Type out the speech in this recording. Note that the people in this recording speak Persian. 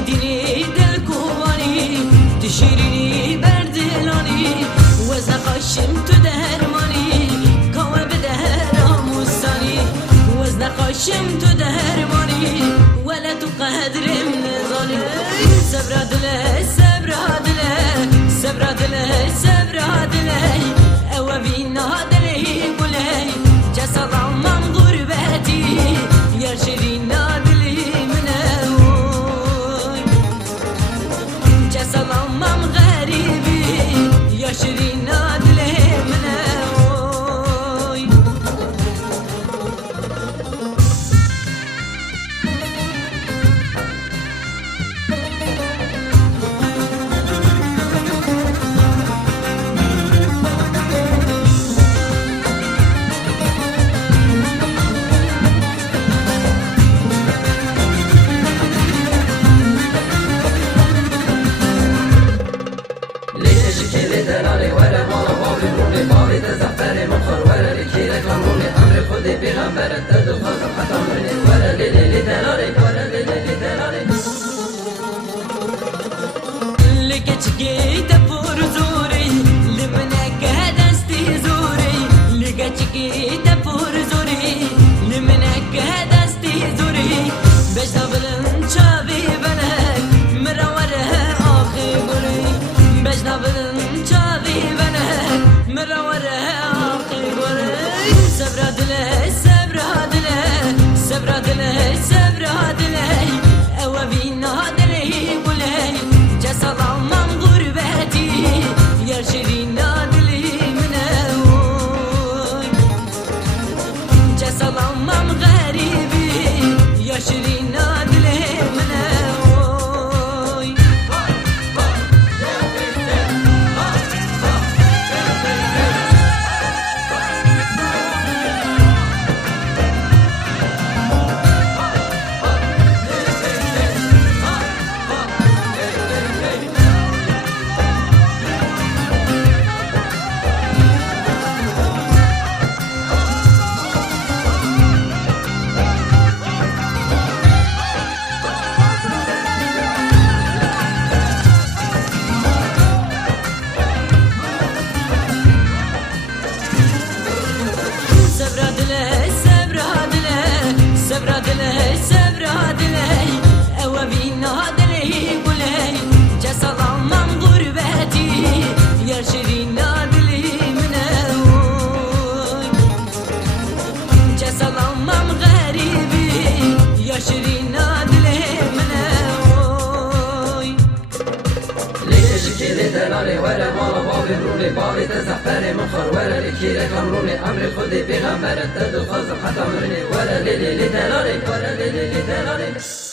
دینی دل کوانی تشیرینی بردلانی وزن قاشم تو درمانی کام به دراموسانی وزن قاشم تو درمانی ولا تو قدرم نزانی صبر دله صبر دله صبر دله صبر دله او بینا دله گله جسد عمم غربتی یا شیرین سلامم غریبی یا شیرین دل منه لقيت بورزوري لمنك دستي زوري لقيت بورزوري لمنك دستي زوري بجنا بلن شابي بنك مروره آخي بري بجنا بلن شابي بنك مروره آخي بري صبر دله صبر دله صبر دله صبر دله او بينا دله بله جسد عمم غربتي يا شيرين دلي منوي جسد عمم غريبي يا شيرين دلي منوي صبر دله صبر دله او بینا دله گله جسد عمم غربتی یا شیرین دلی منوی جسد عمم غریبی یا شیرین دلی منوی ليش كيلي دلالي ولا مالا بابي روني بابي تزحفاني من خر ولا لكيلي كمروني أمري خذي بغمرة تدو خزم حتى أمرني ولا ليلي دلالي ولا ليلي دلالي